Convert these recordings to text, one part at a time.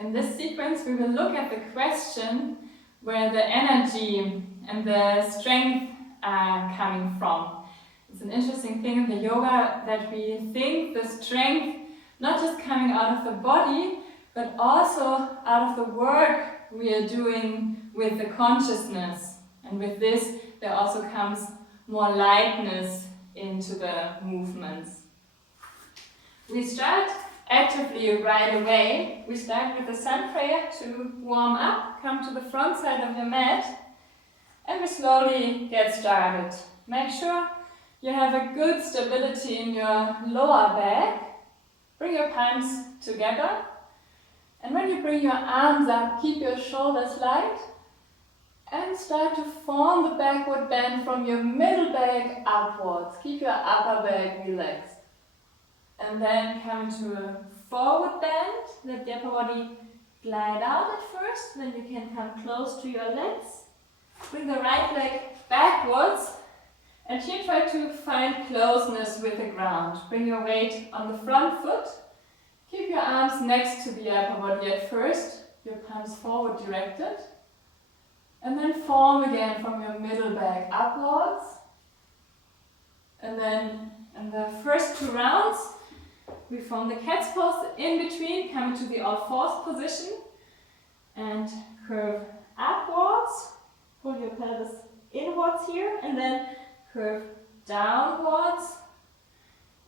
In this sequence, we will look at the question where the energy and the strength are coming from. It's an interesting thing in the yoga that we think the strength not just coming out of the body, but also out of the work we are doing with the consciousness. And with this, there also comes more lightness into the movements. We start actively right away. We start with the sun prayer to warm up, come to the front side of your mat, and we slowly get started. Make sure you have a good stability in your lower back. Bring your palms together, and when you bring your arms up, keep your shoulders light and start to form the backward bend from your middle back upwards. Keep your upper back relaxed. And then come to a forward bend. Let the upper body glide out at first, then you can come close to your legs. Bring the right leg backwards, and here try to find closeness with the ground. Bring your weight on the front foot. Keep your arms next to the upper body at first, your palms forward directed. And then form again from your middle back upwards. And then in the first 2 rounds, we form the cat's pose in between, coming to the all fours position. And curve upwards, pull your pelvis inwards here, and then curve downwards.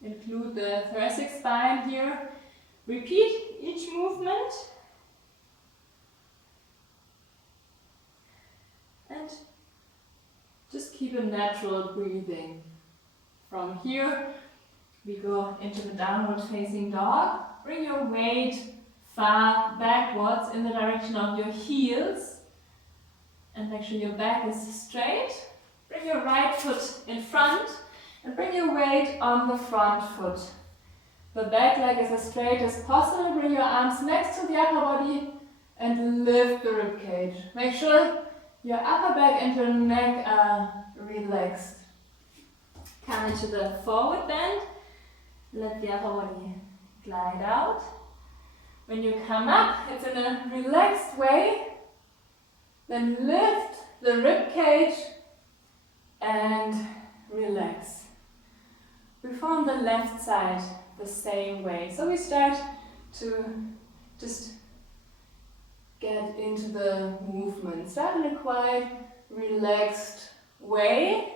Include the thoracic spine here. Repeat each movement. And just keep a natural breathing. From here, we go into the downward facing dog. Bring your weight far backwards in the direction of your heels. And make sure your back is straight. Bring your right foot in front and bring your weight on the front foot. The back leg is as straight as possible. Bring your arms next to the upper body and lift the ribcage. Make sure your upper back and your neck are relaxed. Come into the forward bend. Let the upper body glide out. When you come up, it's in a relaxed way. Then lift the ribcage and relax. We form the left side the same way. So we start to just get into the movement. Start in a quiet, relaxed way.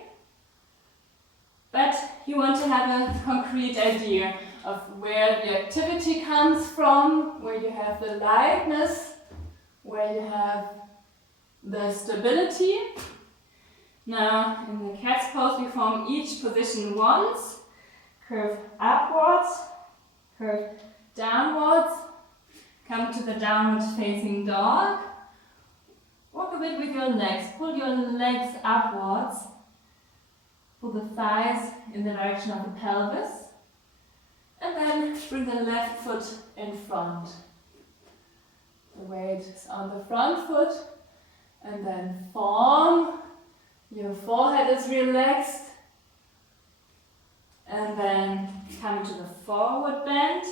But you want to have a concrete idea of where the activity comes from, where you have the lightness, where you have the stability. Now, in the cat's pose, we form each position once. Curve upwards, curve downwards, come to the downward facing dog. Walk a bit with your legs, pull your legs upwards, pull the thighs in the direction of the pelvis, and then bring the left foot in front. The weight is on the front foot, and then form. Your forehead is relaxed. And then come to the forward bend.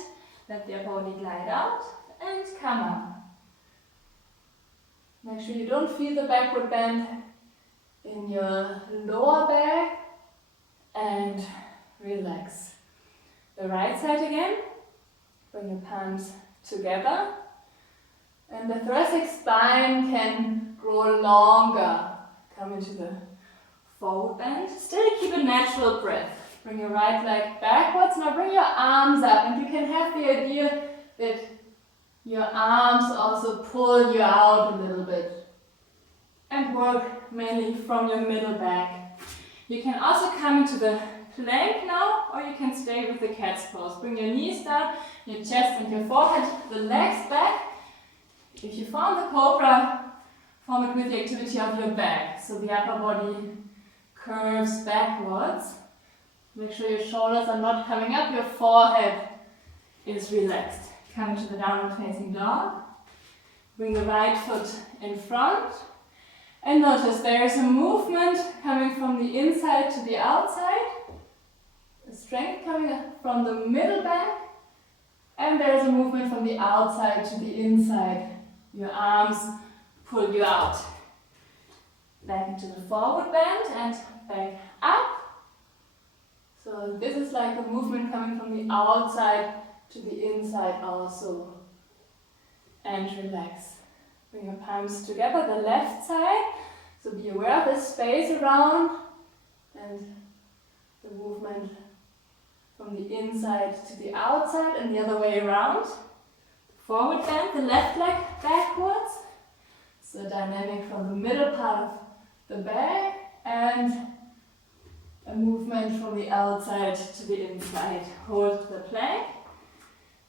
Let the upper body glide out and come up. Make sure you don't feel the backward bend in your lower back. And relax. The right side again. Bring your palms together. And the thoracic spine can grow longer. Come into the forward bend. Still keep a natural breath. Bring your right leg backwards. Now bring your arms up, and you can have the idea that your arms also pull you out a little bit. And work mainly from your middle back. You can also come into the plank now, or you can stay with the cat's pose. Bring your knees down, your chest and your forehead, the legs back. If you form the cobra, form it with the activity of your back. So the upper body curves backwards. Make sure your shoulders are not coming up, your forehead is relaxed. Come into the downward facing dog. Bring the right foot in front. And notice there is a movement coming from the inside to the outside. A strength coming from the middle back And there's a movement from the outside to the inside. Your arms pull you out. Back into the forward bend and back up. So this is like a movement coming from the outside to the inside also. And relax. Bring your palms together, the left side. So be aware of the space around and the movement from the inside to the outside and the other way around. Forward bend, the left leg backwards. So dynamic from the middle part of the back and a movement from the outside to the inside. Hold the plank.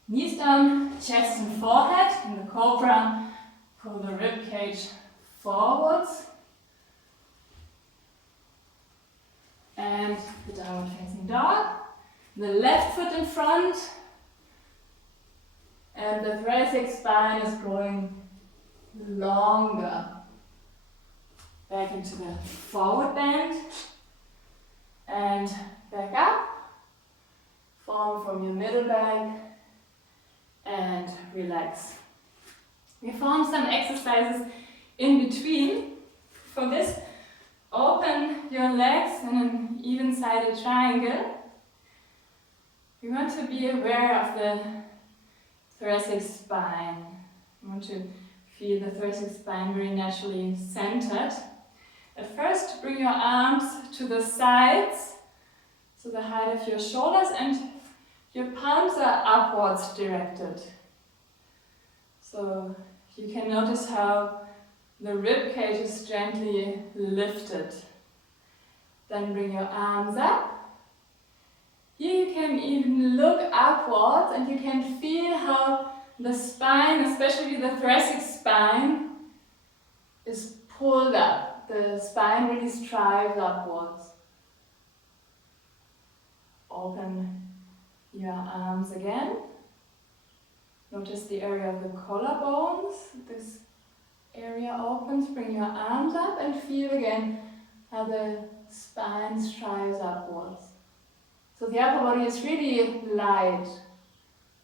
Knees down, chest and forehead. In the cobra, pull the rib cage forwards. And the downward facing dog. The left foot in front. And the thoracic spine is growing longer. Back into the forward bend. And back up. Form from your middle back. And relax. We form some exercises in between. For this, open your legs in an even-sided triangle. We want to be aware of the thoracic spine. We want to feel the thoracic spine very naturally centered. At first, bring your arms to the sides, so the height of your shoulders, and your palms are upwards directed. So you can notice how the rib cage is gently lifted. Then bring your arms up. Here you can even look upwards and you can feel how the spine, especially the thoracic spine, is pulled up. The spine really strives upwards. Open your arms again. Notice the area of the collarbones. This area opens. Bring your arms up and feel again how the spine strives upwards. So the upper body is really light.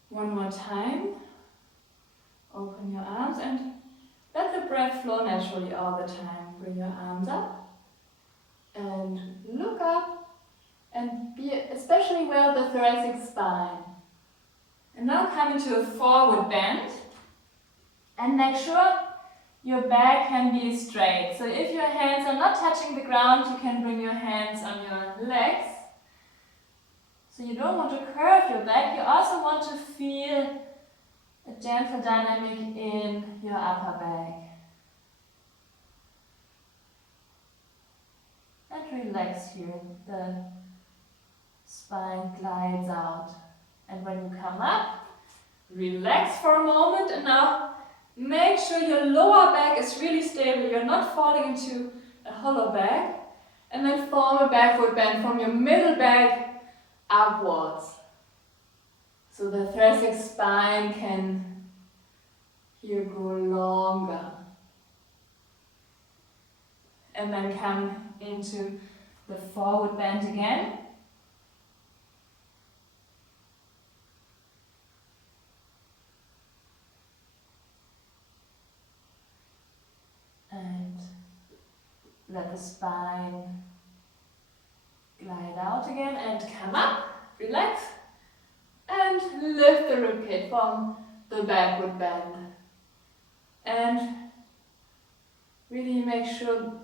One more time. Open your arms and let the breath flow naturally all the time. Bring your arms up and look up and be especially aware of the thoracic spine. And now come into a forward bend and make sure your back can be straight. So if your hands are not touching the ground, you can bring your hands on your legs. So you don't want to curve your back, you also want to feel a gentle dynamic in your upper back. And relax here. The spine glides out. And when you come up, relax for a moment and now make sure your lower back is really stable. You're not falling into a hollow back. And then form a backward bend from your middle back upwards. So the thoracic spine can here grow longer. And then come into the forward bend again. And let the spine glide out again and come up, relax, and lift the ribcage from the backward bend. And really make sure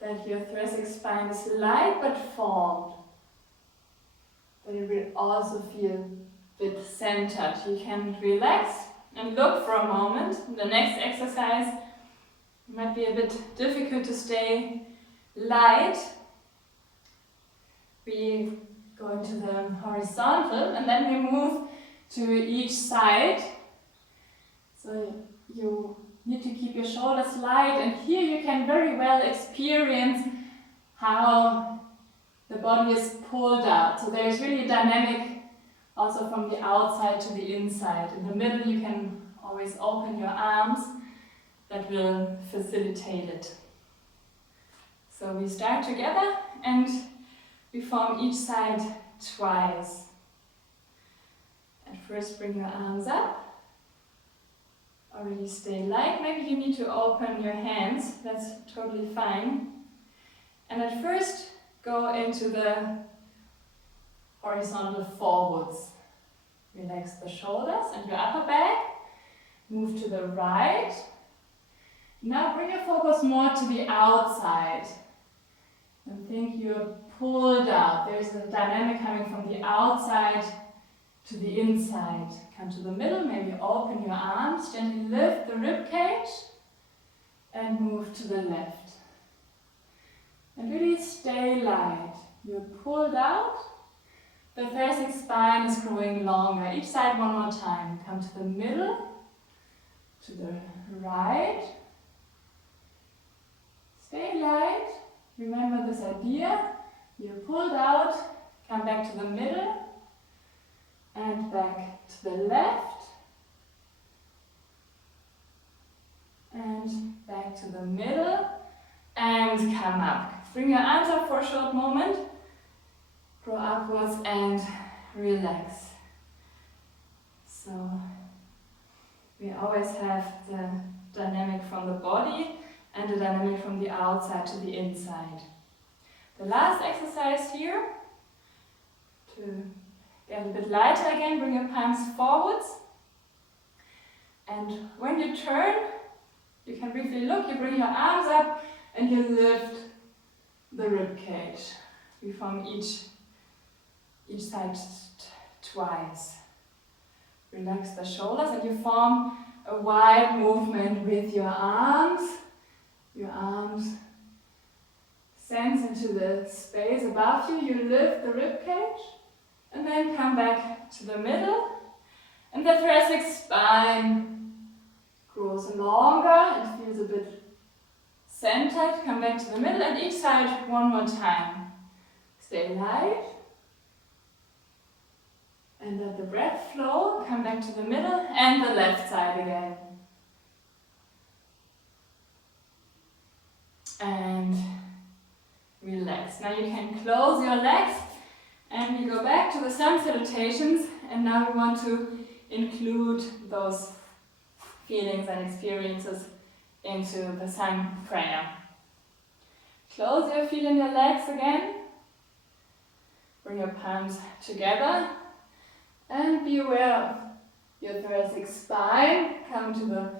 that your thoracic spine is light but formed. But it will also feel a bit centered. You can relax and look for a moment. The next exercise might be a bit difficult to stay light. We go into the horizontal and then we move to each side. So you need to keep your shoulders light, and here you can very well experience how the body is pulled out. So there is really a dynamic also from the outside to the inside. In the middle you can always open your arms. That will facilitate it. So we start together and we form each side twice. At first bring your arms up. Already stay light. Maybe you need to open your hands. That's totally fine. And at first go into the horizontal forwards. Relax the shoulders and your upper back. Move to the right. Now bring your focus more to the outside. And think you're pulled out. There's a dynamic coming from the outside to the inside. Come to the middle, maybe open your arms, gently lift the rib cage and move to the left. And really stay light. You're pulled out. The thoracic spine is growing longer. Each side one more time. Come to the middle, to the right. Stay light. Remember this idea. You're pulled out. Come back to the middle. And back to the left. And back to the middle. And come up. Bring your arms up for a short moment. Grow upwards and relax. So we always have the dynamic from the body and the dynamic from the outside to the inside. The last exercise here, to get a bit lighter again, bring your palms forwards. And when you turn, you can briefly look, you bring your arms up and you lift the rib cage. We form each side twice. Relax the shoulders and you form a wide movement with your arms. Your arms sense into the space above you. You lift the rib cage and then come back to the middle. And the thoracic spine grows longer and feels a bit centered. Come back to the middle and each side one more time. Stay light. And let the breath flow. Come back to the middle and the left side again. And relax. Now you can close your legs and we go back to the sun salutations, and now we want to include those feelings and experiences into the sun prayer. Close your feet and your legs again. Bring your palms together and be aware of your thoracic spine. Come to the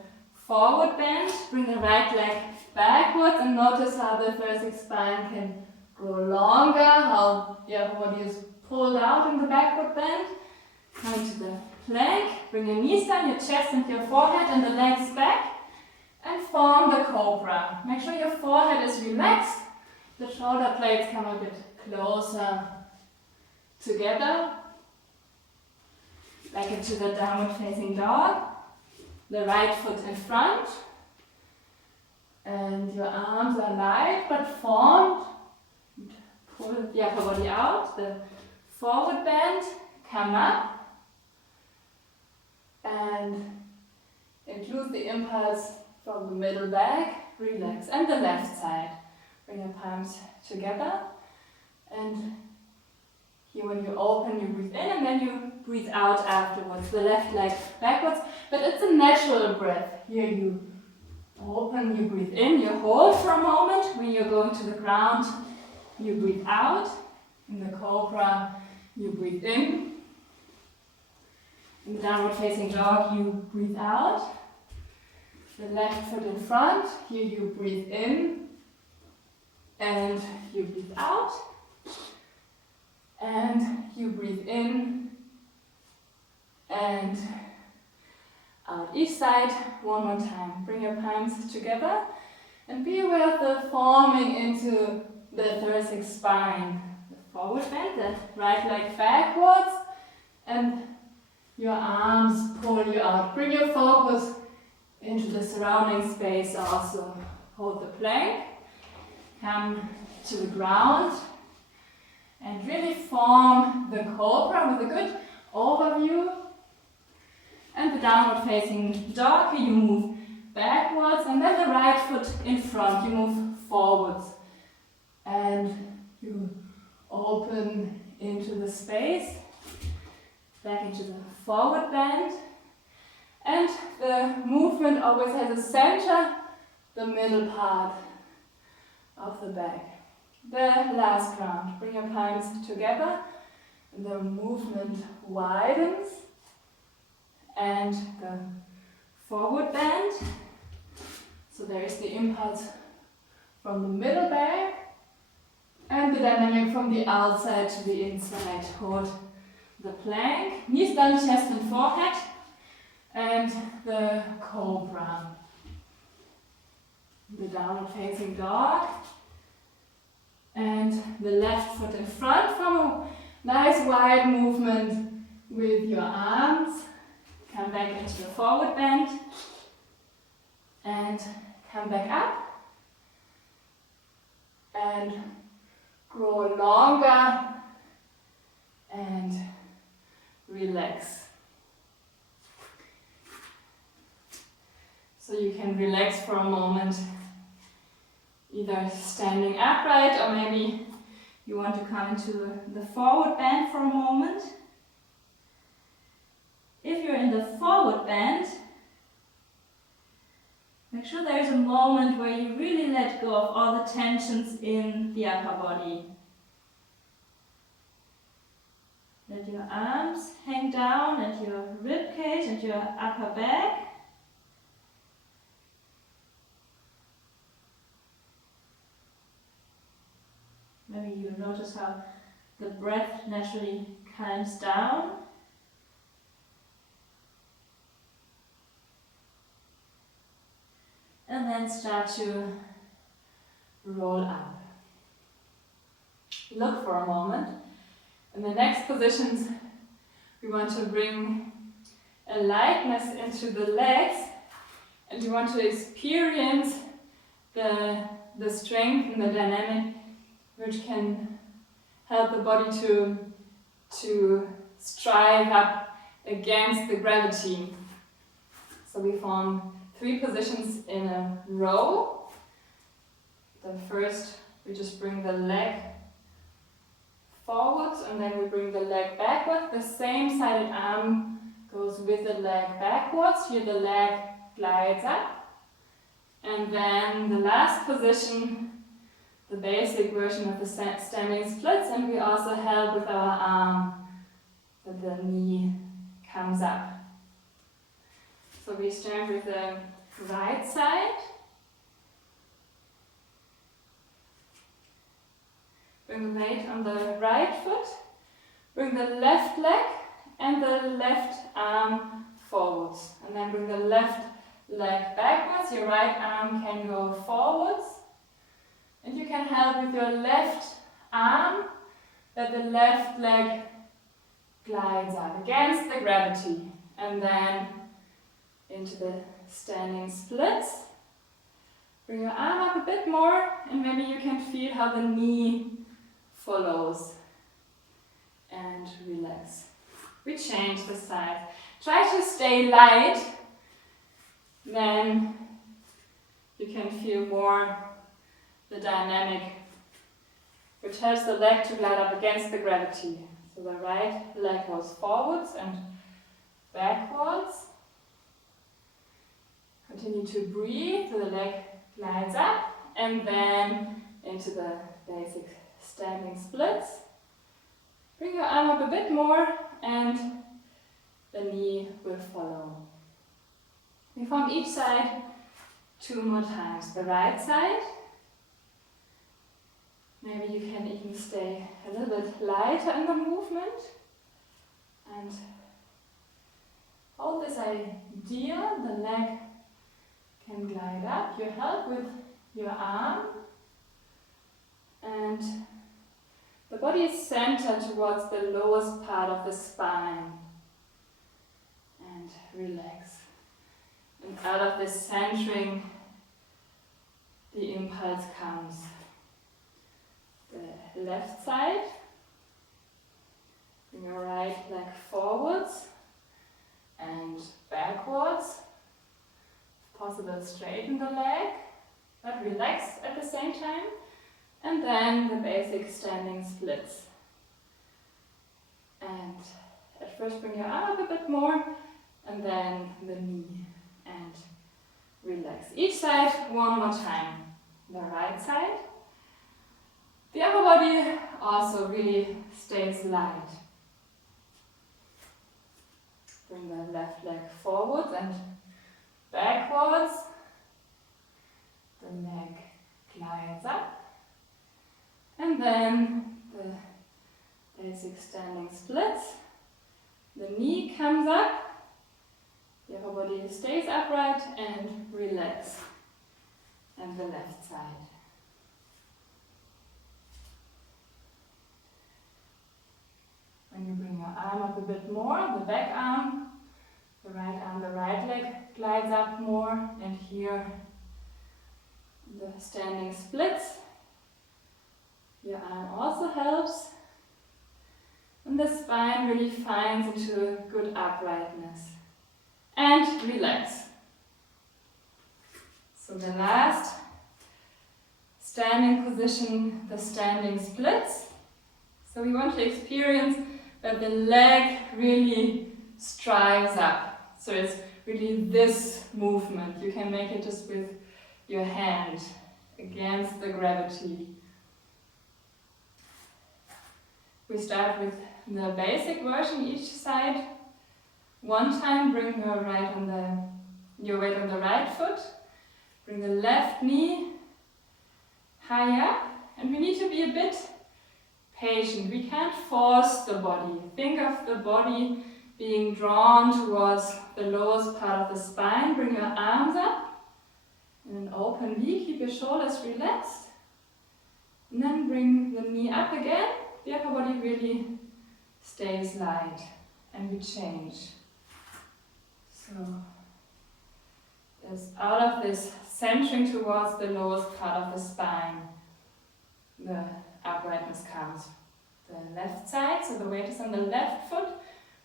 forward bend. Bring the right leg backwards and notice how the thoracic spine can grow longer, how your body is pulled out in the backward bend. Come to the plank. Bring your knees down, your chest and your forehead and the legs back. And form the cobra. Make sure your forehead is relaxed. The shoulder blades come a bit closer together. Back into the downward facing dog. The right foot in front. And your arms are light but formed. Pull the upper body out. The forward bend. Come up. And include the impulse from the middle back. Relax. And the left side. Bring your palms together. And here when you open, you breathe in and then you breathe out afterwards. The left leg backwards. But it's a natural breath. Here you open, you breathe in, you hold for a moment. When you're going to the ground, you breathe out. In the cobra, you breathe in. In the downward facing dog, you breathe out. The left foot in front, here you breathe in. And you breathe out. And you breathe in. And out each side, one more time. Bring your palms together and be aware of the forming into the thoracic spine. The forward bend, the right leg backwards, and your arms pull you out. Bring your focus into the surrounding space also. Hold the plank, come to the ground, and really form the cobra with a good overview. And the downward facing dog, you move backwards and then the right foot in front, you move forwards. And you open into the space. back into the forward bend. And the movement always has a center, the middle part of the back. The last round. Bring your palms together. And the movement widens. And the forward bend. So there is the impulse from the middle back. And the dynamic from the outside to the inside. Hold the plank. Knees down, chest and forehead. And the cobra. The downward facing dog. And the left foot in front from a nice wide movement with your arms. Come back into the forward bend. And come back up. And grow longer. And relax. So you can relax for a moment, either standing upright or maybe you want to come into the forward bend for a moment. If you're in the forward bend, make sure there is a moment where you really let go of all the tensions in the upper body. Let your arms hang down and your rib cage and your upper back. Maybe you notice how the breath naturally calms down. And then start to roll up. Look for a moment. In the next positions, we want to bring a lightness into the legs, and we want to experience the strength and the dynamic which can help the body to strive up against the gravity. So we form 3 positions in a row. The first, we just bring the leg forwards and then we bring the leg backwards. The same sided arm goes with the leg backwards. Here the leg glides up. And then the last position, the basic version of the standing splits, and we also help with our arm that the knee comes up. So we start with the right side. Bring the weight on the right foot. Bring the left leg and the left arm forwards. And then bring the left leg backwards. Your right arm can go forwards. And you can help with your left arm that the left leg glides up against the gravity. And then into the standing splits. Bring your arm up a bit more and maybe you can feel how the knee follows. And relax. We change the side. Try to stay light. Then you can feel more the dynamic which helps the leg to glide up against the gravity. So the right leg goes forwards and backwards. Continue to breathe, so the leg glides up and then into the basic standing splits. Bring your arm up a bit more and the knee will follow. We form each side 2 more times. The right side. Maybe you can even stay a little bit lighter in the movement and hold this idea. The leg can glide up. You help with your arm and the body is centered towards the lowest part of the spine. And relax. And out of this centering, the impulse comes. The left side. Bring your right leg forwards and backwards. If possible, straighten the leg, but relax at the same time. And then the basic standing splits. And At first bring your arm up a bit more, and then the knee, and relax. Each side, one more time. The right side. The upper body also really stays light. Bring the left leg forwards and backwards. The leg glides up. And then the basic standing splits. The knee comes up. The upper body stays upright and relax. And the left side. When you bring your arm up a bit more, the back arm, the right leg glides up more, and here the standing splits. Your arm also helps, and the spine really finds into good uprightness. And relax. So the last standing position, the standing splits. So we want to experience that the leg really strives up. So it's really this movement. You can make it just with your hand against the gravity. We start with the basic version each side. One time bring your weight on the right foot. Bring the left knee high up, and we need to be a bit patient. We can't force the body. Think of the body being drawn towards the lowest part of the spine. Bring your arms up in an open V. Keep your shoulders relaxed. And then bring the knee up again. The upper body really stays light. And we change. So there's out of this centering towards the lowest part of the spine, the uprightness comes. The left side, so the weight is on the left foot.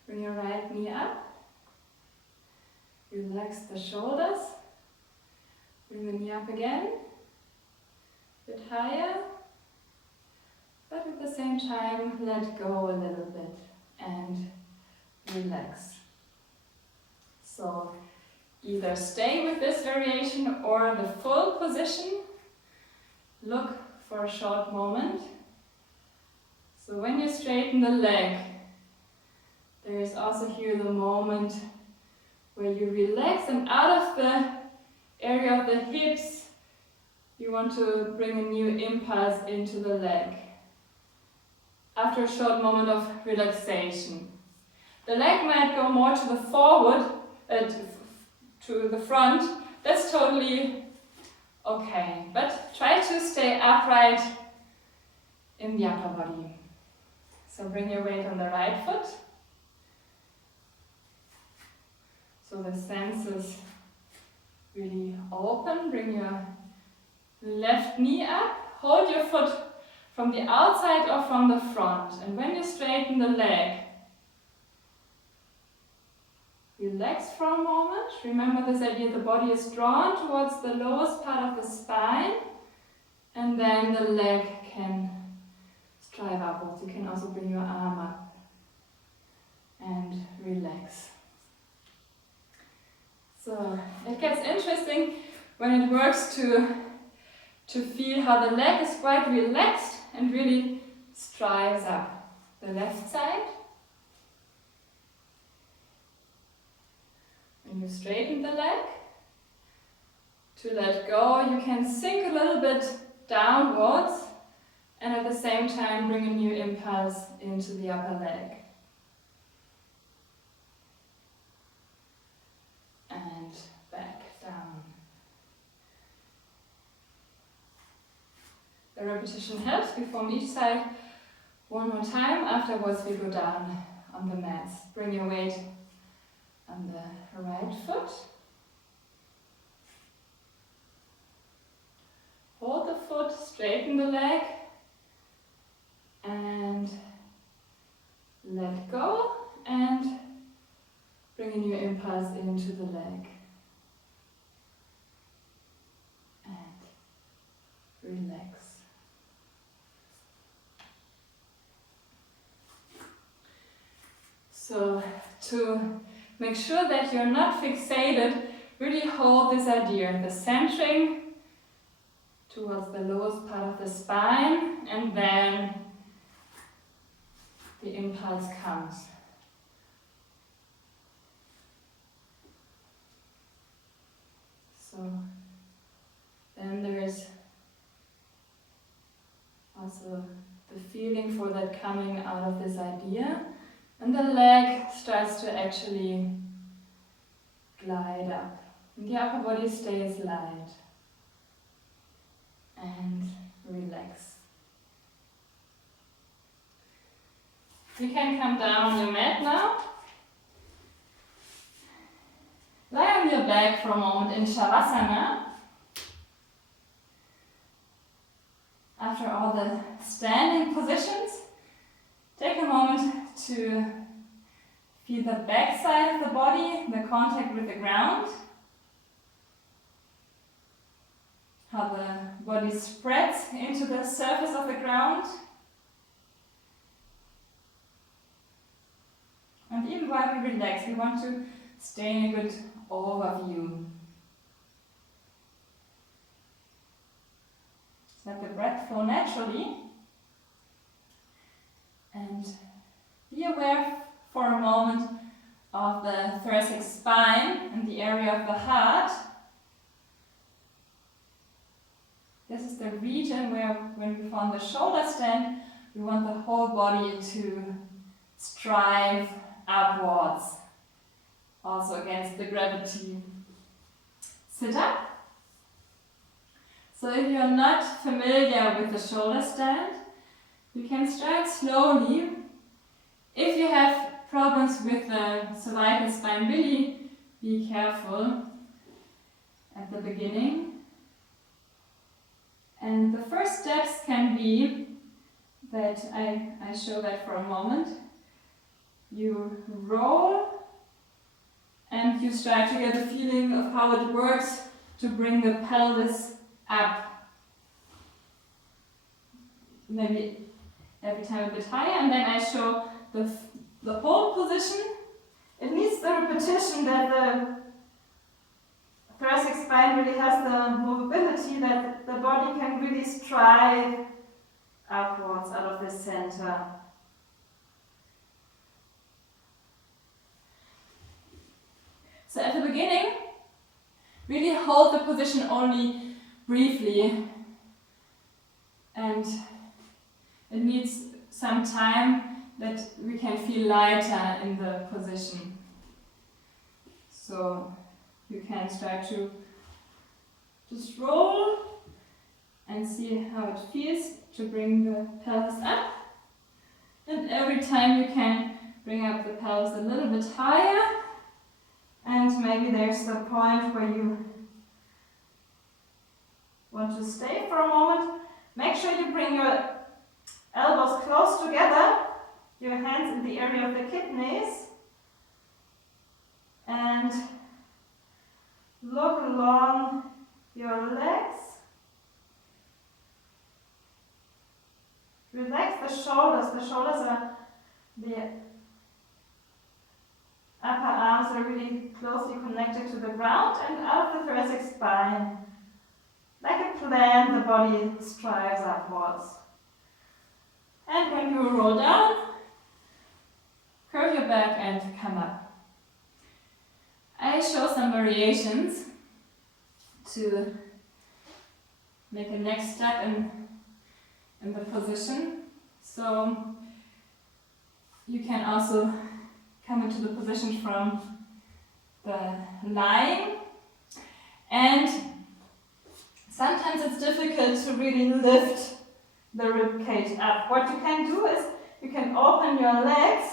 Bring your right knee up. Relax the shoulders. Bring the knee up again. A bit higher. But at the same time, let go a little bit and relax. So either stay with this variation or the full position. Look for a short moment. So when you straighten the leg, there is also here the moment where you relax, and out of the area of the hips, you want to bring a new impulse into the leg. After a short moment of relaxation. The leg might go more to the forward, to the front. That's totally okay, but try to stay upright in the upper body. So bring your weight on the right foot. So the senses really open. Bring your left knee up. Hold your foot from the outside or from the front. And when you straighten the leg, relax for a moment. Remember this idea, the body is drawn towards the lowest part of the spine, and then the leg can strive upwards. You can also bring your arm up and relax. So it gets interesting when it works to feel how the leg is quite relaxed and really strives up. The left side. When you straighten the leg, to let go, you can sink a little bit downwards and at the same time bring a new impulse into the upper leg. And back down. The repetition helps. We form each side one more time. Afterwards we go down on the mats. Bring your weight on the right foot. Hold the foot, straighten the leg, and let go, and bring a new impulse into the leg. And relax. So to make sure that you're not fixated, really hold this idea, the centering towards the lowest part of the spine, and then the impulse comes. So then there is also the feeling for that coming out of this idea, and the leg starts to actually glide up. And the upper body stays light and relax. You can come down on your mat now. Lie on your back for a moment in Shavasana. After all the standing positions, take a moment to feel the back side of the body, the contact with the ground. How the body spreads into the surface of the ground. And even while we relax, we want to stay in a good overview. Let the breath flow naturally. And be aware for a moment of the thoracic spine and the area of the heart. This is the region where, when we form the shoulder stand, we want the whole body to strive upwards, also against the gravity. Sit up. So if you're not familiar with the shoulder stand, you can start slowly. If you have problems with the cervical spine, really be careful at the beginning. And the first steps can be that I show that for a moment. You roll and you start to get a feeling of how it works to bring the pelvis up. Maybe every time a bit higher, and then I show the whole position. It needs the repetition that the thoracic spine really has the mobility, that the body can really strive upwards out of the center. So at the beginning, really hold the position only briefly, and it needs some time that we can feel lighter in the position. So you can start to just roll and see how it feels to bring the pelvis up. And every time you can bring up the pelvis a little bit higher. And maybe there's the point where you want to stay for a moment. Make sure you bring your elbows close together, your hands in the area of the kidneys, and look along your legs. Relax the shoulders. The shoulders are the upper arms are really closely connected to the ground and out of the thoracic spine. Like a plant, the body strives upwards. And when you roll down, curve your back and come up. I show some variations to make a next step in the position. So you can also come into the position from the lying, and sometimes it's difficult to really lift the rib cage up. What you can do is you can open your legs,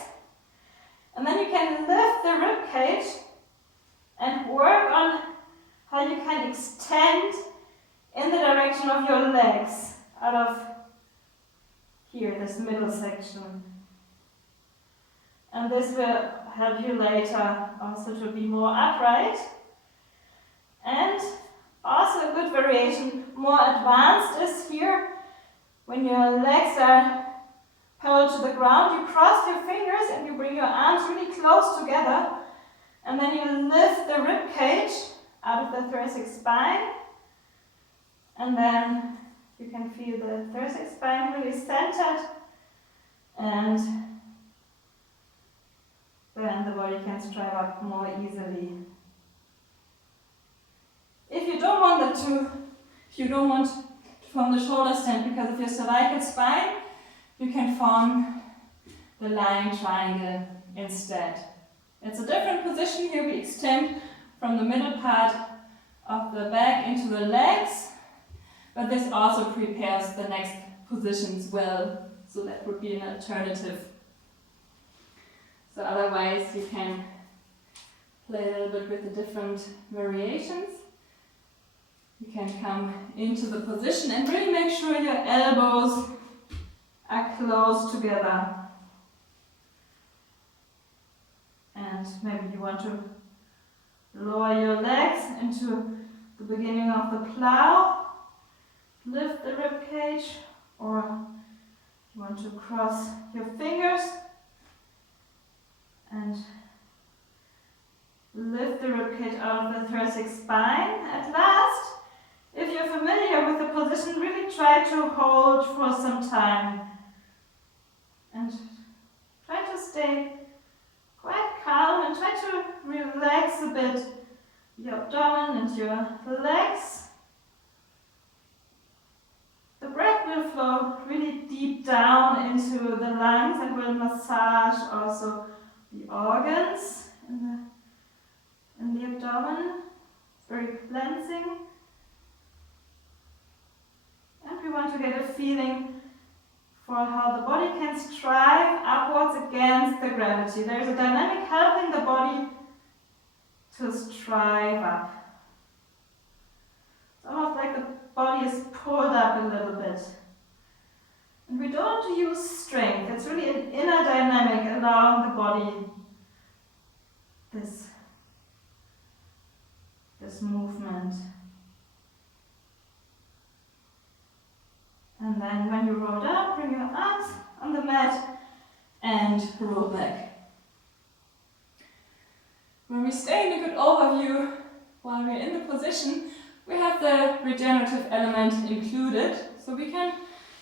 and then you can lift the rib cage and work on how you can extend in the direction of your legs out of here, this middle section. And this will help you later also to be more upright. And also a good variation, more advanced, is here when your legs are hold to the ground, you cross your fingers and you bring your arms really close together, and then you lift the rib cage out of the thoracic spine, and then you can feel the thoracic spine really centered, and then the body can strive up more easily. If you don't want to form the shoulder stand because of your cervical spine, you can form the lying triangle instead. It's a different position here. We extend from the middle part of the back into the legs, but this also prepares the next positions well, so that would be an alternative. So otherwise you can play a little bit with the different variations. You can come into the position and really make sure your elbows are close together. And maybe you want to lower your legs into the beginning of the plow, lift the rib cage, or you want to cross your fingers and lift the rib cage out of the thoracic spine. At last, if you're familiar with the position, really try to hold for some time and try to stay quite calm and try to relax a bit your abdomen and your legs. The breath will flow really deep down into the lungs and will massage also the organs in the abdomen. It's very cleansing. And we want to get a feeling for how the body can strive upwards against the gravity. There is a dynamic helping the body to strive up. It's almost like the body is pulled up a little bit. And we don't use strength. It's really an inner dynamic allowing the body this movement. And then when you roll down, bring your arms on the mat and roll back. When we stay in a good overview while we're in the position, we have the regenerative element included, so we can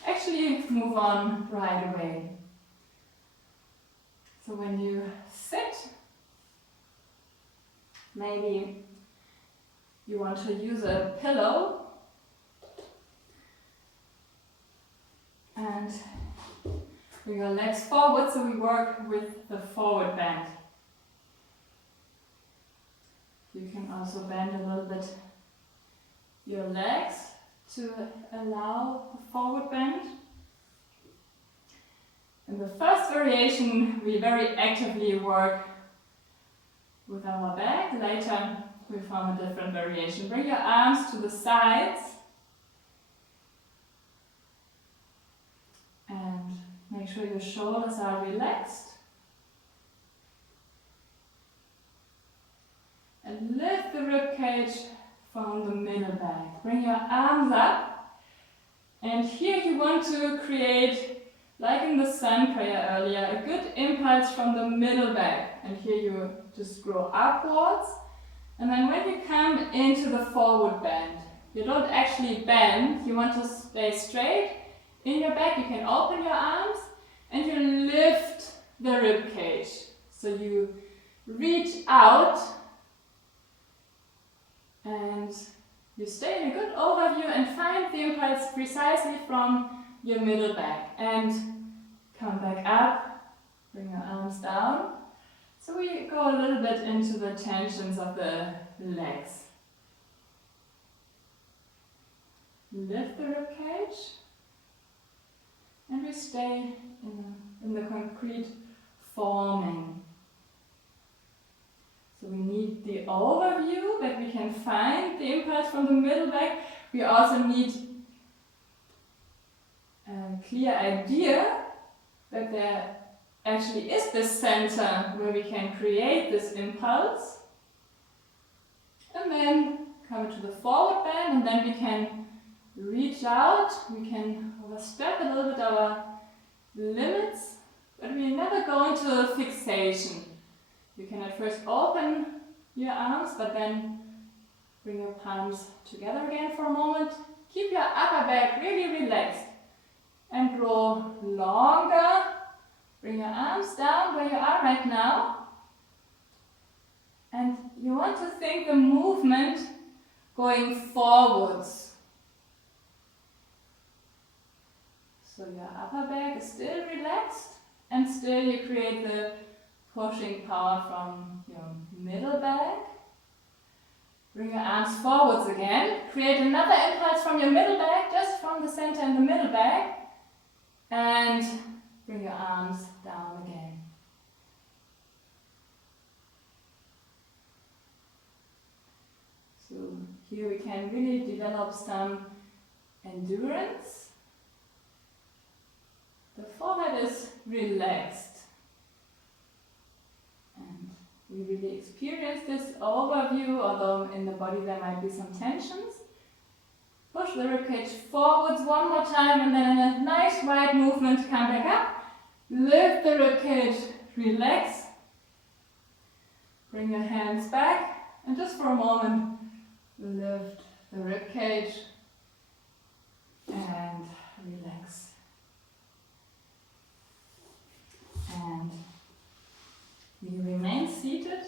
actually move on right away. So when you sit, maybe you want to use a pillow and bring your legs forward, so we work with the forward bend. You can also bend a little bit your legs to allow a forward bend. In the first variation, we very actively work with our back. Later, we form a different variation. Bring your arms to the sides and make sure your shoulders are relaxed. And lift the rib cage from the middle back. Bring your arms up. And here you want to create, like in the sun prayer earlier, a good impulse from the middle back. And here you just grow upwards. And then when you come into the forward bend, you don't actually bend, you want to stay straight in your back. You can open your arms and you lift the rib cage. So you reach out and you stay in a good overview and find the impulse precisely from your middle back. And come back up, bring your arms down. So we go a little bit into the tensions of the legs. Lift the rib cage. And we stay in the concrete forming. So we need the overview that we can find the impulse from the middle back. We also need a clear idea that there actually is this center where we can create this impulse. And then come to the forward bend, and then we can reach out. We can overstep a little bit our limits, but we never go into a fixation. You can at first open your arms, but then bring your palms together again for a moment. Keep your upper back really relaxed and grow longer. Bring your arms down where you are right now. And you want to think the movement going forwards. So your upper back is still relaxed and still you create the pushing power from your middle back. Bring your arms forwards again. Create another impulse from your middle back, just from the center and the middle back. And bring your arms down again. So here we can really develop some endurance. The forehead is relaxed. And we really experience this overview, although in the body there might be some tensions. Push the ribcage forwards one more time and then in a nice wide movement come back up. Lift the ribcage, relax. Bring your hands back and just for a moment lift the ribcage and relax. And we remain seated.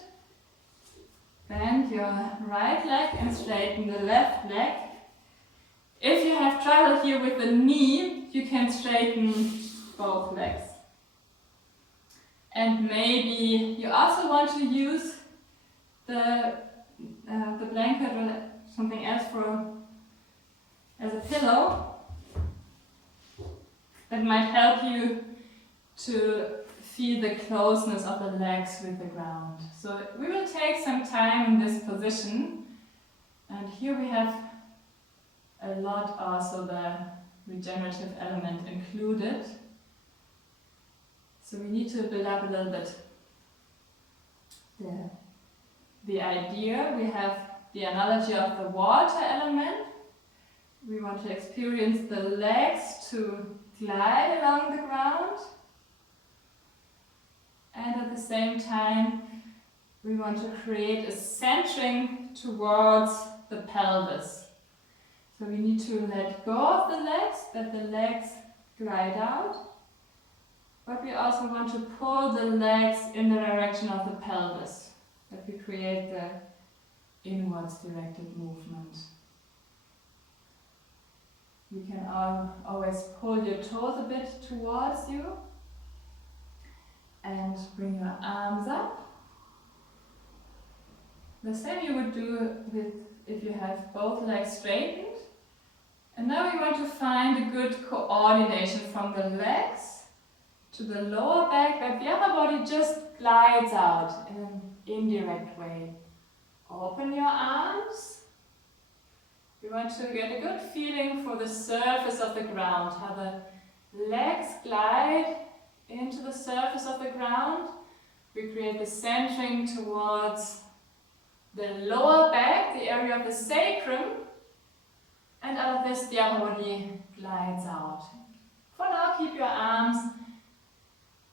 Bend your right leg and straighten the left leg. If you have trouble here with the knee, you can straighten both legs. And maybe you also want to use the blanket or something else as a pillow. That might help you to feel the closeness of the legs with the ground. So we will take some time in this position. And here we have a lot also the regenerative element included. So we need to build up a little bit the idea. We have the analogy of the water element. We want to experience the legs to glide along the ground. And at the same time, we want to create a centering towards the pelvis. So we need to let go of the legs, that the legs glide out. But we also want to pull the legs in the direction of the pelvis, that we create the inwards directed movement. You can always pull your toes a bit towards you and bring your arms up. The same you would do if you have both legs straightened. And now we want to find a good coordination from the legs to the lower back, that the upper body just glides out in an indirect way. Open your arms. We want to get a good feeling for the surface of the ground, how the legs glide into the surface of the ground. We create the centering towards the lower back, the area of the sacrum, and out of this the upper body glides out. For now, keep your arms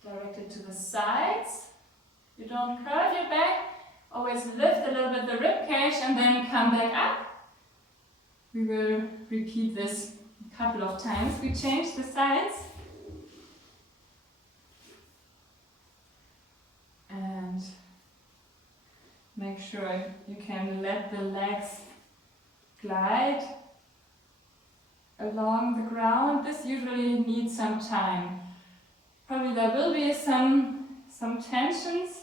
directed to the sides. You don't curve your back. Always lift a little bit the rib cage and then come back up. We will repeat this a couple of times. We change the sides. And make sure you can let the legs glide along the ground. This usually needs some time. Probably there will be some tensions.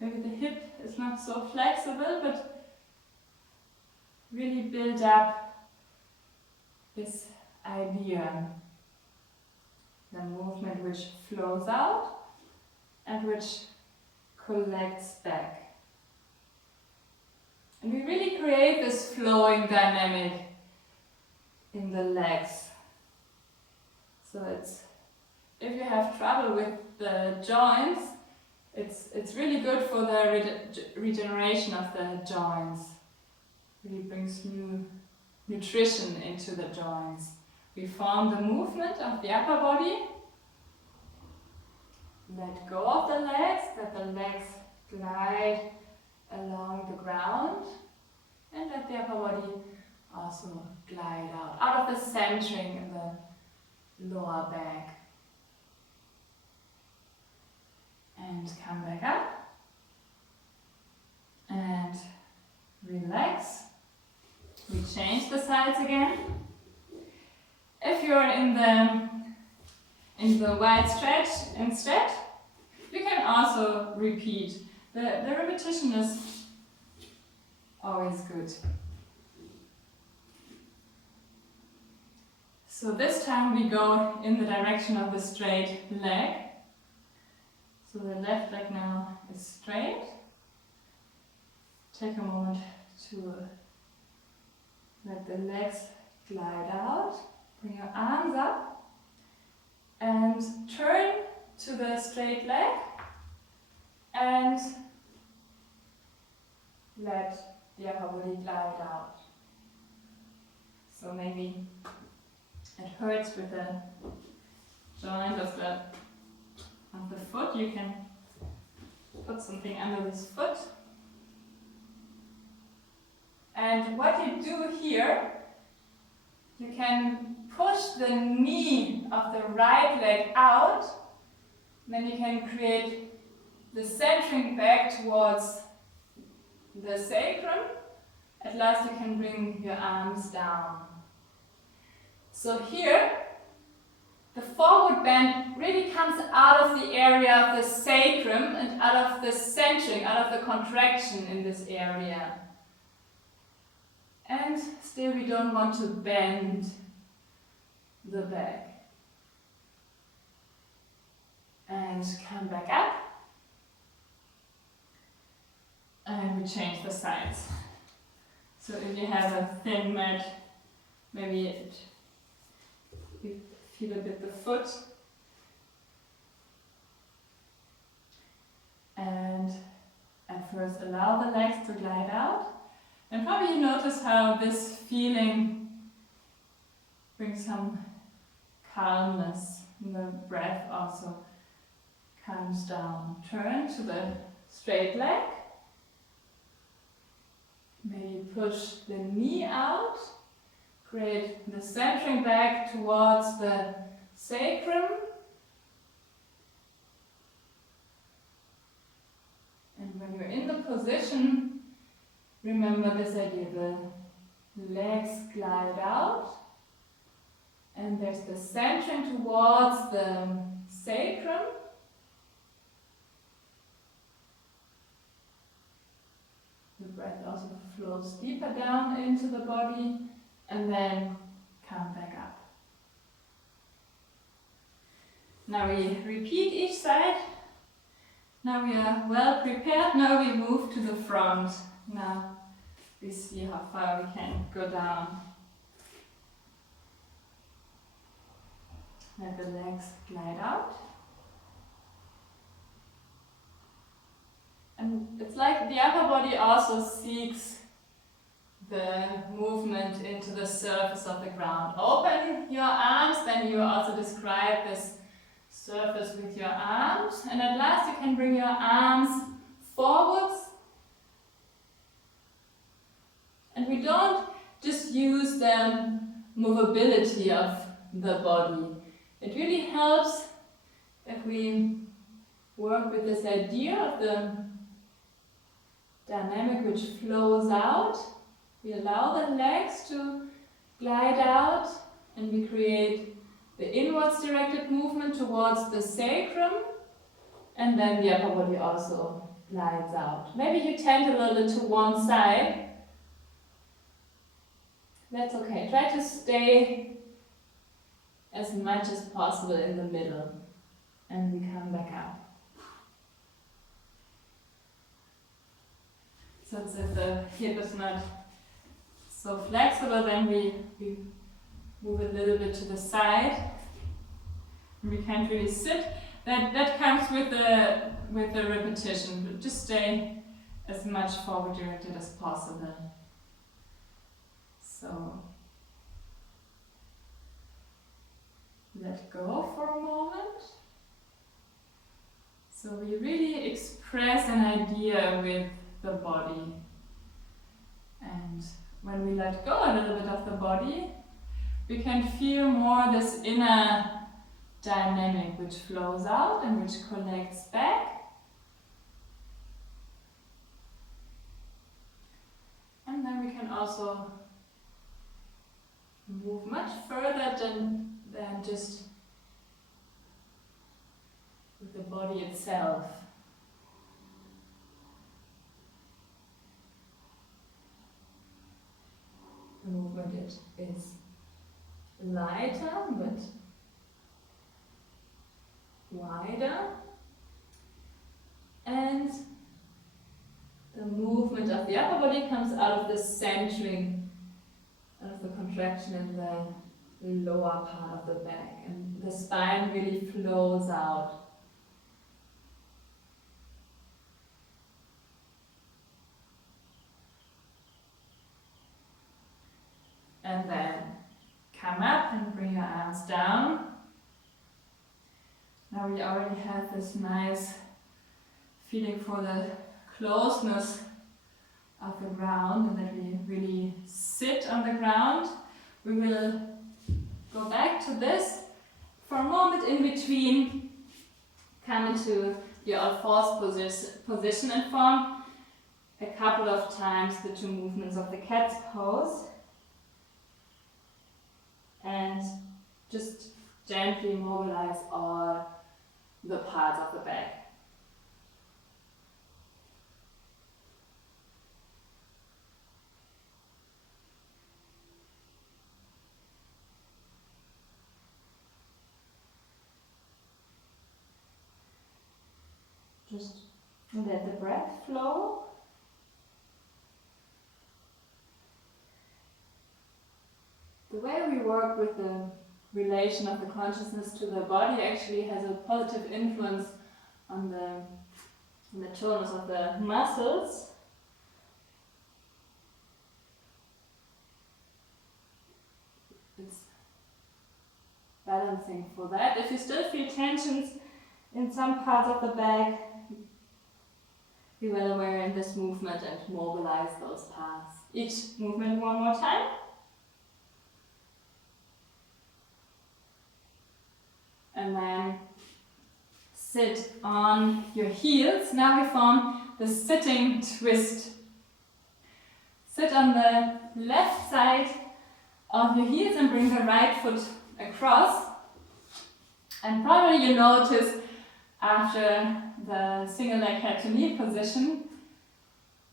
Maybe the hip is not so flexible, but really build up this idea. The movement which flows out and which collects back. And we really create this flowing dynamic in the legs. So if you have trouble with the joints, it's really good for the regeneration of the joints. Really brings new nutrition into the joints. We form the movement of the upper body let go of the legs, let the legs glide along the ground, and let the upper body also glide out of the centering in the lower back. And come back up. And relax. We change the sides again. If you're in the wide stretch instead, you can also repeat. The repetition is always good. So this time we go in the direction of the straight leg. So the left leg now is straight. Take a moment to let the legs glide out. Bring your arms up and turn to the straight leg and let the upper body glide out. So maybe it hurts with the joint of the foot. You can put something under this foot. And what you do here, you can push the knee of the right leg out, then you can create the centering back towards the sacrum. At last you can bring your arms down. So here, the forward bend really comes out of the area of the sacrum and out of the centering, out of the contraction in this area. And still we don't want to bend the back. And come back up. And we change the sides. So if you have a thin mat, maybe you feel a bit the foot. And at first allow the legs to glide out. And probably you notice how this feeling brings some calmness. And the breath also comes down. Turn to the straight leg. Maybe push the knee out. Create the centering back towards the sacrum. And when you're in the position, remember this idea, the legs glide out, and there's the centering towards the sacrum. The breath also flows deeper down into the body, and then come back up. Now we repeat each side. Now we are well prepared. Now we move to the front. Now we see how far we can go down. Let the legs glide out. And it's like the upper body also seeks the movement into the surface of the ground. Open your arms, then you also describe this surface with your arms. And at last you can bring your arms forwards. And we don't just use the movability of the body. It really helps if we work with this idea of the dynamic which flows out. We allow the legs to glide out and we create the inwards directed movement towards the sacrum, and then the upper body also glides out. Maybe you tend a little to one side. That's okay. Try to stay as much as possible in the middle, and we come back up. Since if the hip is not so flexible, then we move a little bit to the side. We can't really sit. That comes with the repetition. But just stay as much forward directed as possible. So let go for a moment. So we really express an idea with the body. And when we let go a little bit of the body, we can feel more this inner dynamic which flows out and which collects back. And then we can also move much further than just with the body itself. The movement is lighter but wider, and the movement of the upper body comes out of the centering, out of the contraction in the lower part of the back, and the spine really flows out. And then come up and bring your arms down. Now we already have this nice feeling for the closeness of the ground and that we really sit on the ground. We will go back to this for a moment in between. Come into your all-fours position and form a couple of times the two movements of the cat's pose. And just gently mobilize all the parts of the back. Just let the breath flow. The way we work with the relation of the consciousness to the body actually has a positive influence on the tonus of the muscles. It's balancing for that. If you still feel tensions in some parts of the back, be well aware in this movement and mobilize those parts. Each movement one more time. And then sit on your heels. Now we form the sitting twist. Sit on the left side of your heels and bring the right foot across. And probably you notice after the single leg head to knee position,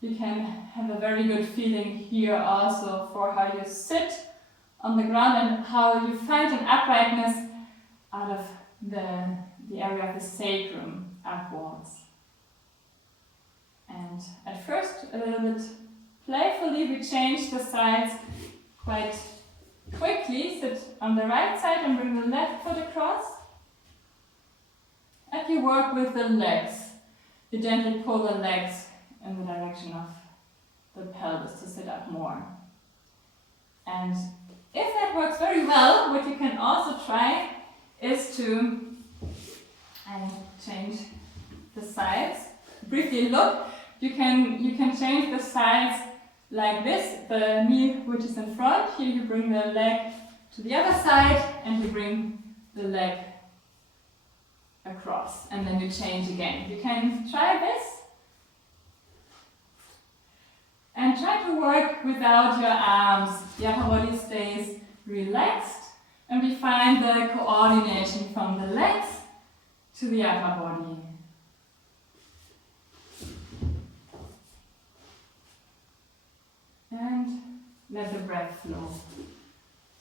you can have a very good feeling here also for how you sit on the ground and how you find an uprightness out of the area of the sacrum upwards. And at first, a little bit playfully, we change the sides quite quickly. Sit on the right side and bring the left foot across. And you work with the legs. You gently pull the legs in the direction of the pelvis to sit up more. And if that works very well, what you can also try is to change the sides. Briefly look, you can change the sides like this. The knee which is in front, here you bring the leg to the other side and you bring the leg across, and then you change again. You can try this and try to work without your arms. The upper body stays relaxed. And we find the coordination from the legs to the upper body. And let the breath flow.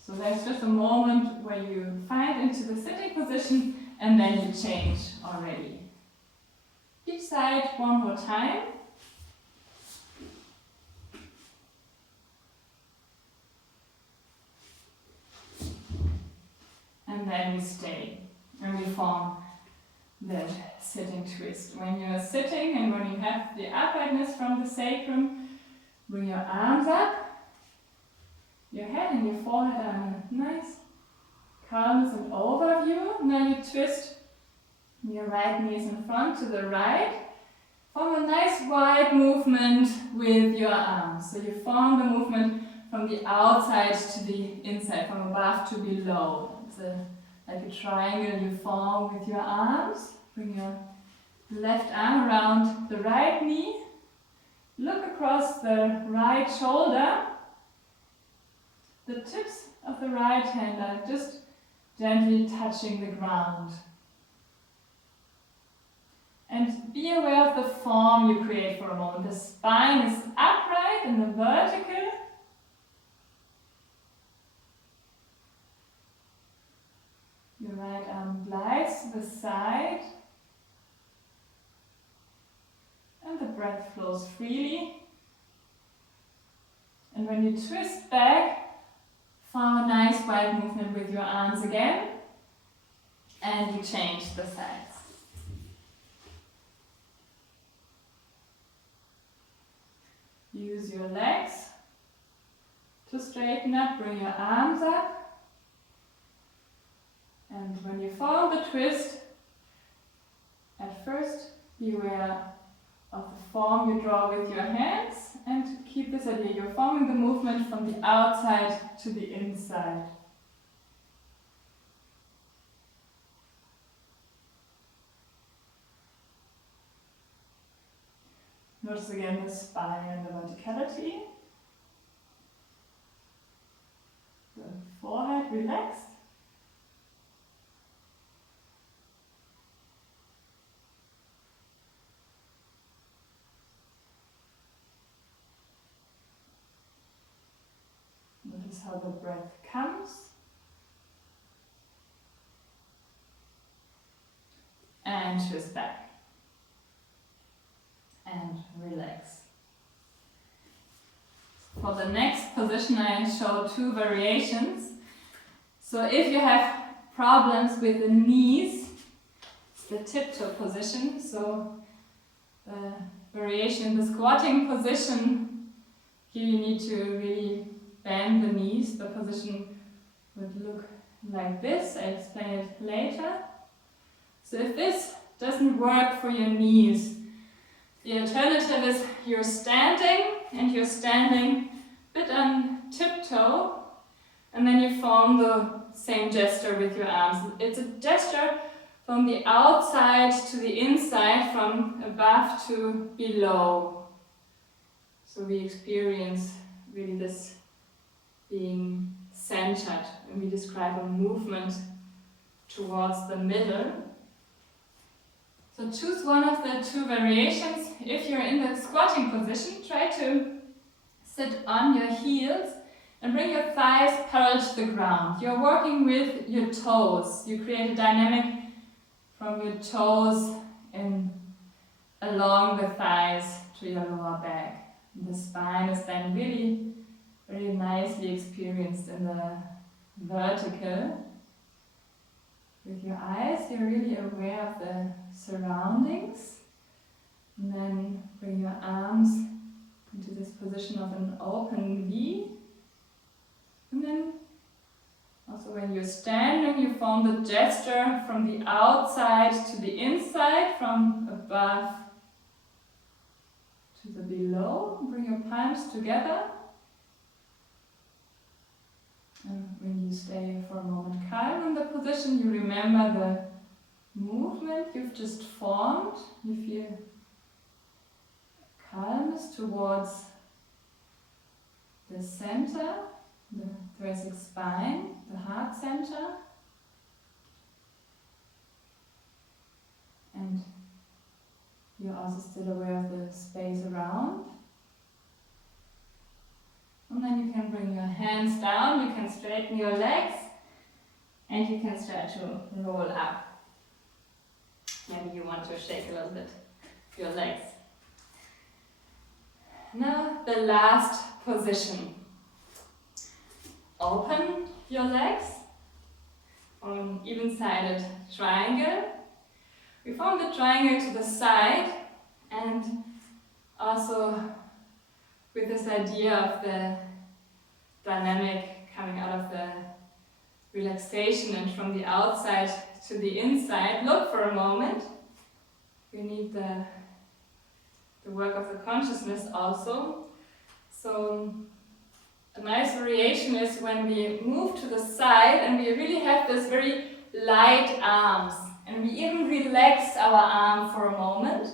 So there's just a moment where you find into the sitting position and then you change already. Each side one more time. And then we stay, and we form the sitting twist. When you're sitting and when you have the uprightness from the sacrum, bring your arms up, your head and your forehead are in a nice calmness and overview, and then you twist Your right knee is in front to the right. Form a nice wide movement with your arms. So you form the movement from the outside to the inside, from above to below. It's like a triangle you form with your arms. Bring your left arm around the right knee. Look across the right shoulder. The tips of the right hand are just gently touching the ground. And be aware of the form you create for a moment. The spine is upright in the vertical. Your right arm glides to the side. And the breath flows freely. And when you twist back, form a nice wide movement with your arms again. And you change the sides. Use your legs to straighten up, bring your arms up. And when you form the twist, at first be aware of the form you draw with your hands and keep this idea. You're forming the movement from the outside to the inside. Notice again the spine and the verticality. The forehead relaxed. Notice how the breath comes and twist back. And relax. For the next position I show two variations. So if you have problems with the knees, it's the tiptoe position. So the variation, the squatting position, here you need to really bend the knees. The position would look like this. I'll explain it later. So if this doesn't work for your knees, the alternative is you're standing a bit on tiptoe, and then you form the same gesture with your arms. It's a gesture from the outside to the inside, from above to below. So we experience really this being centered when we describe a movement towards the middle. So choose one of the two variations. If you're in the squatting position, try to sit on your heels and bring your thighs parallel to the ground. You're working with your toes. You create a dynamic from your toes along the thighs to your lower back. And the spine is then really very nicely experienced in the vertical. With your eyes, you're really aware of the surroundings. And then bring your arms into this position of an open V. And then also when you're standing, you form the gesture from the outside to the inside, from above to the below. Bring your palms together. And when you stay for a moment calm in the position, you remember the movement you've just formed. You feel calmness towards the center, the thoracic spine, the heart center. And you're also still aware of the space around. And then you can bring your hands down, you can straighten your legs, and you can start to roll up. Maybe you want to shake a little bit your legs. Now the last position. Open your legs, form an even-sided triangle. We form the triangle to the side, and also with this idea of the dynamic coming out of the relaxation and from the outside to the inside. Look for a moment. We need the work of the consciousness also. So a nice variation is when we move to the side and we really have this very light arms. And we even relax our arm for a moment.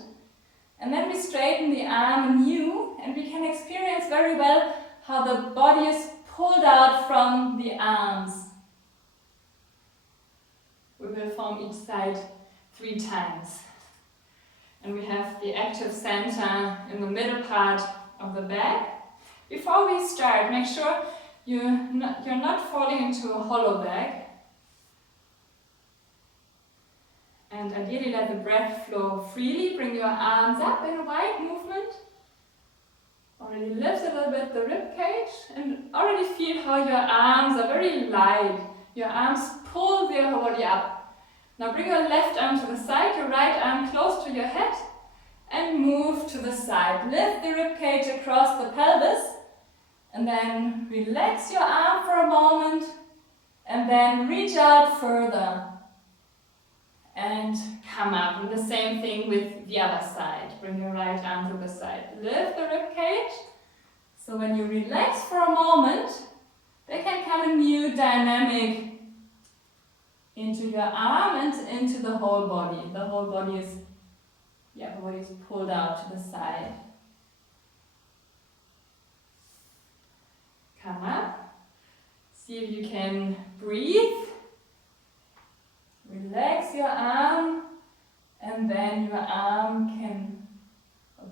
And then we straighten the arm anew, and we can experience very well how the body is pulled out from the arms. We will form each side 3 times. And we have the active center in the middle part of the back. Before we start, make sure you're not falling into a hollow back. And ideally let the breath flow freely. Bring your arms up in a wide movement. Already lift a little bit the rib cage and already feel how your arms are very light. Your arms pull the whole body up. Now bring your left arm to the side, your right arm close to your head and move to the side. Lift the rib cage across the pelvis and then relax your arm for a moment and then reach out further. And come up. And the same thing with the other side. Bring your right arm to the side. Lift the rib cage. So when you relax for a moment, there can come a new dynamic into your arm and into the whole body. The whole body is, the body is pulled out to the side. Come up. See if you can breathe. Relax your arm, and then your arm can,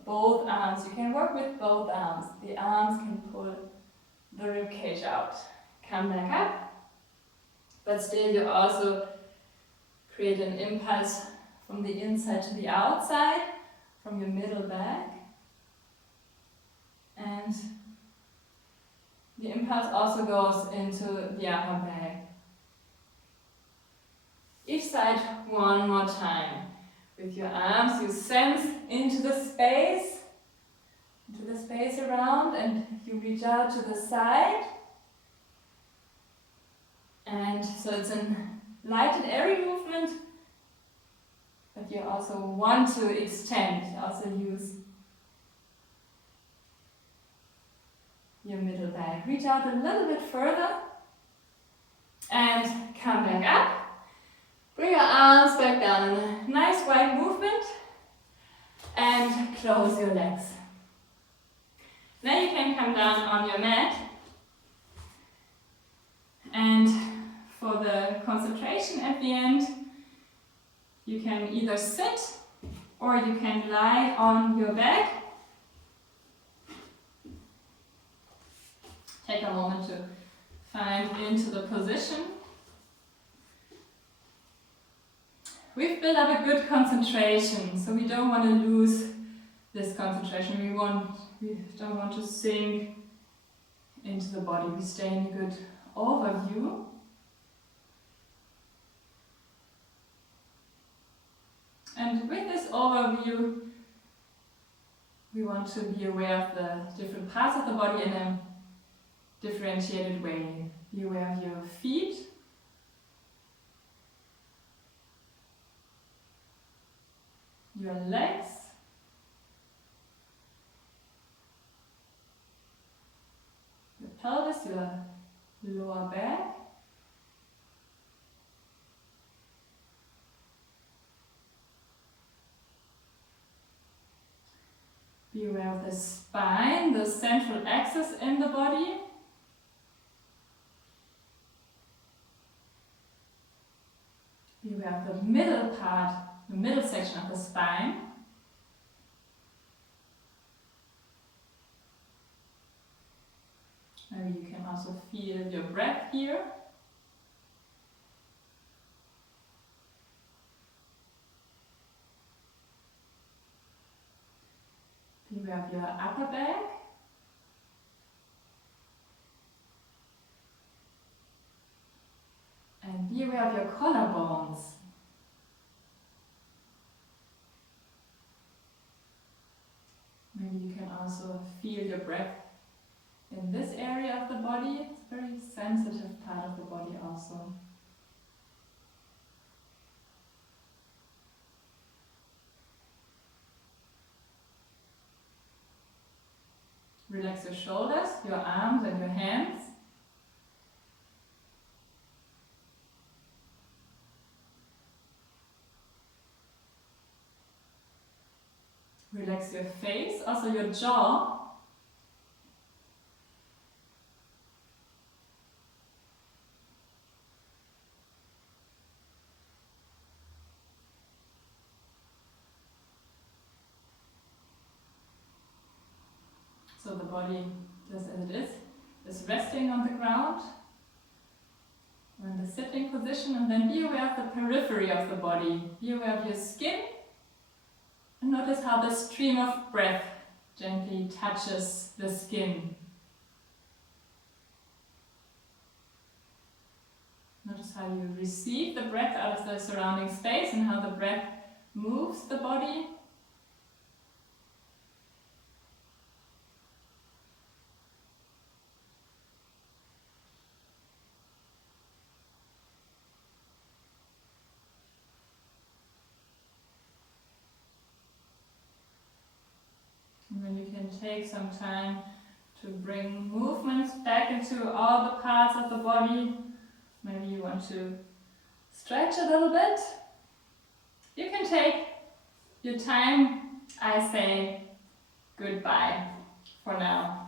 both arms, you can work with both arms. The arms can pull the ribcage out. Come back up, but still you also create an impulse from the inside to the outside, from your middle back. And the impulse also goes into the upper back. Each side one more time. With your arms you sense into the space around, and you reach out to the side. And so it's a light and airy movement, but you also want to extend. You also use your middle back. Reach out a little bit further and come back up. Bring your arms back down in a nice wide movement and close your legs. Now you can come down on your mat, and for the concentration at the end, you can either sit or you can lie on your back. Take a moment to find into the position. We've built up a good concentration, so we don't want to lose this concentration. We don't want to sink into the body. We stay in a good overview. And with this overview, we want to be aware of the different parts of the body in a differentiated way. Be aware of your feet. Your legs, your pelvis, your lower back, be aware of the spine, the central axis in the body. Be aware of the middle part, the middle section of the spine. Maybe you can also feel your breath here. Be aware of your upper back. And be aware of your collarbones. Maybe you can also feel your breath in this area of the body. It's a very sensitive part of the body also. Relax your shoulders, your arms and your hands. Relax your face, also your jaw. So the body, just as it is resting on the ground. In the sitting position, and then be aware of the periphery of the body. Be aware of your skin. And notice how the stream of breath gently touches the skin. Notice how you receive the breath out of the surrounding space and how the breath moves the body. And then you can take some time to bring movements back into all the parts of the body. Maybe you want to stretch a little bit. You can take your time. I say goodbye for now.